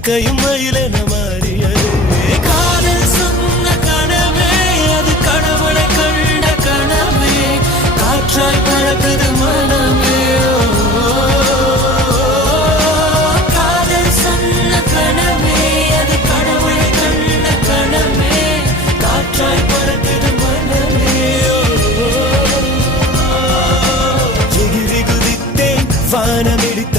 இறக்கையும் மயிலென மாறியது. காதல் சொன்ன கனவே அது கடவுளை கண்ட கனவே, காற்றாய் பறக்குது மனமே. காதல் சொன்ன கனவே அது கடவுளை கண்ட கனவே, காற்றாய் பறக்குது மனமே. எகிரி குதித்தேன் வானமிடித்த